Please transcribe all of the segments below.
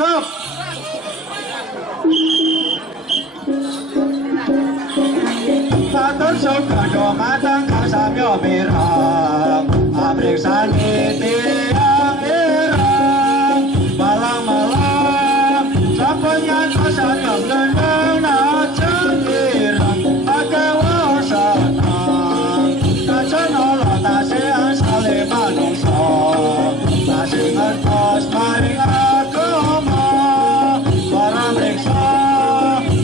stop. Matur suka do matang kasamyo mirang Amriksan tiang irang Malang-malang Sampanya kasamyo gendeng Najan irang Akewa sanang Najan olah tasian salih manungso Tasing ngertos maring agama Para mriksa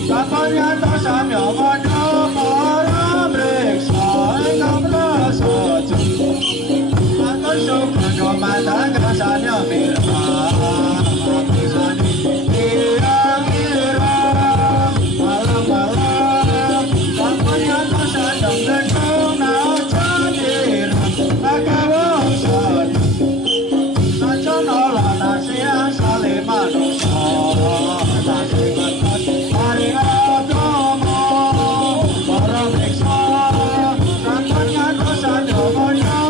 Sampanya kasamyo modal Mata kasanya mirah, kisahnya irang irang, malam-malam, sampainya kasanya gendong najan irang, agawang san, najan olah nasihan salih manusia, nasi kertas maring agama, para mriksa, sampainya kasanya menyapa.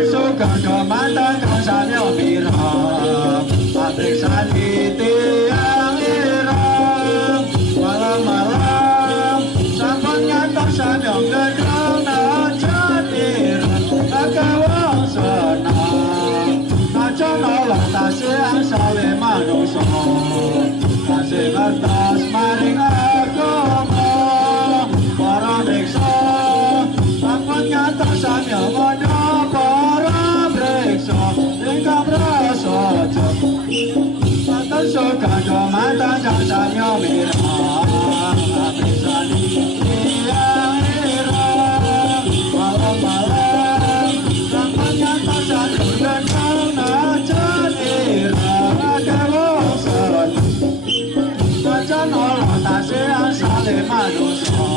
Suka do mantan kasamyo mirang Amriksan tiang irang Malam-malam Sampanya kasamyo gendang najan irang Agawang senang Najan olah tasian salih manungso Tasing kertas maring agama Para mriksa Sampanya kasamyo menyapa Ingkang prasaja Matan suka do matan kasamyo mirah Amriksan tiang irang Malam-malam Sampanya kasamyo gendang najan irang Agawang senang Najan olah tasian salih manungso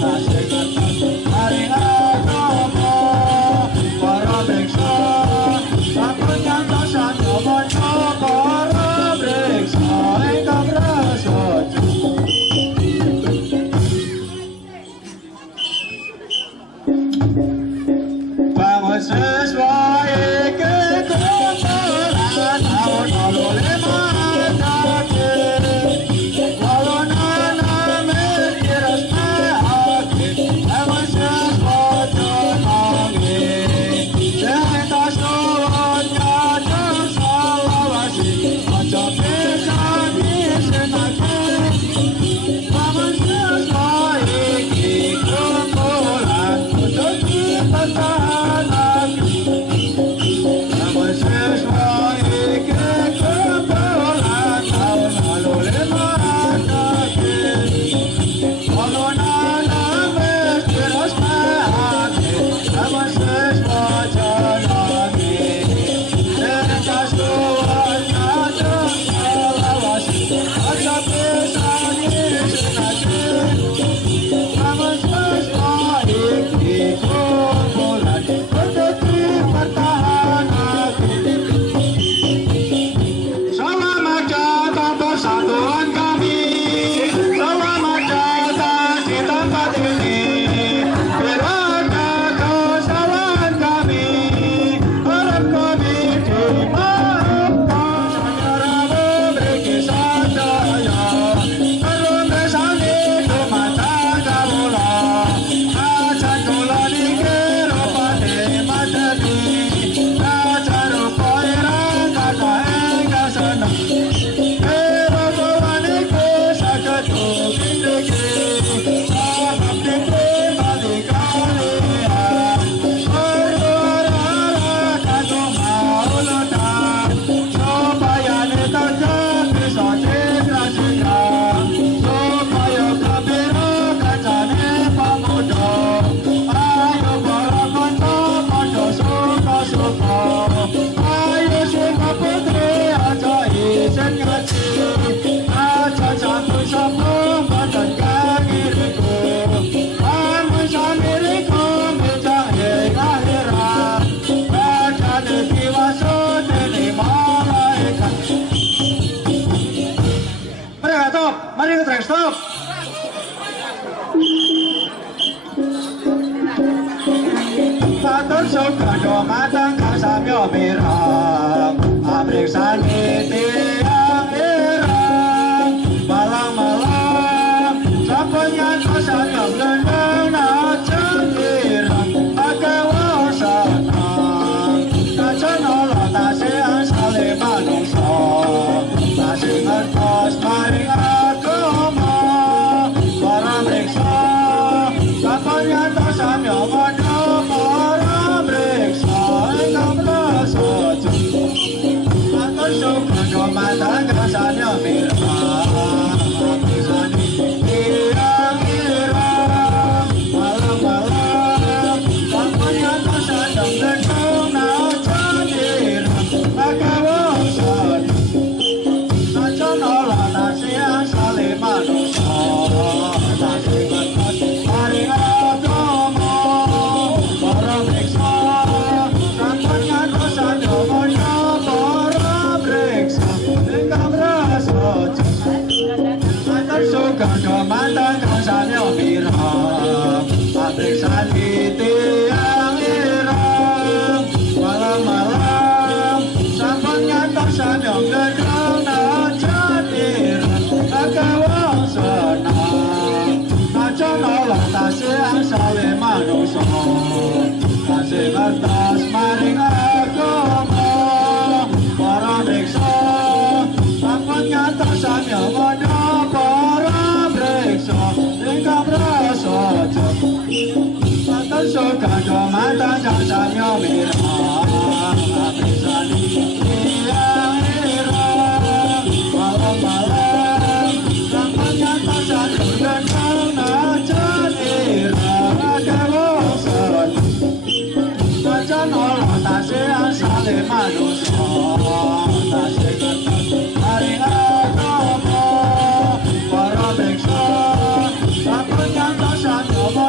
Tasing kertas maring agama Para mriksa Sampanya kasamyo menyapa para mriksa Ingkang prasaja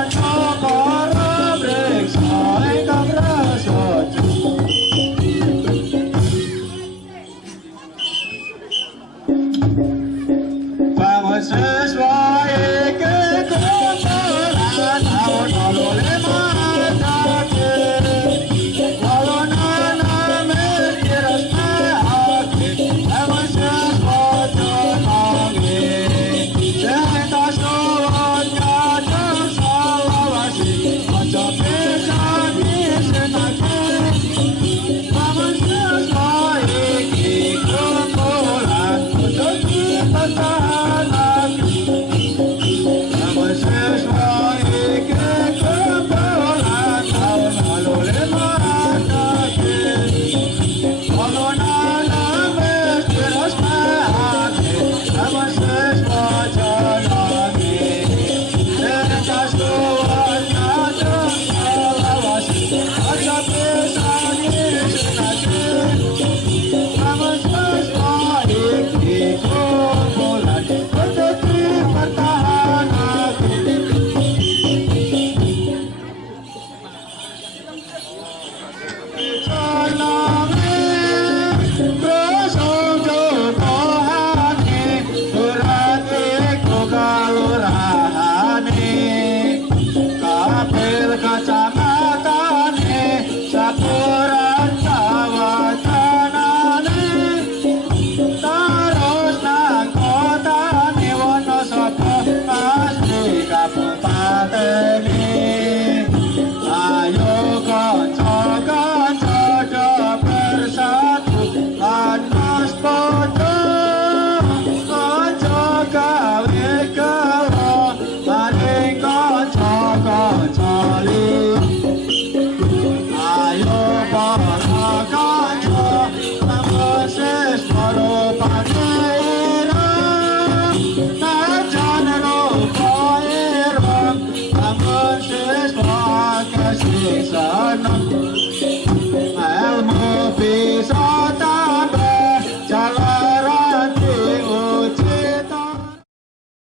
Para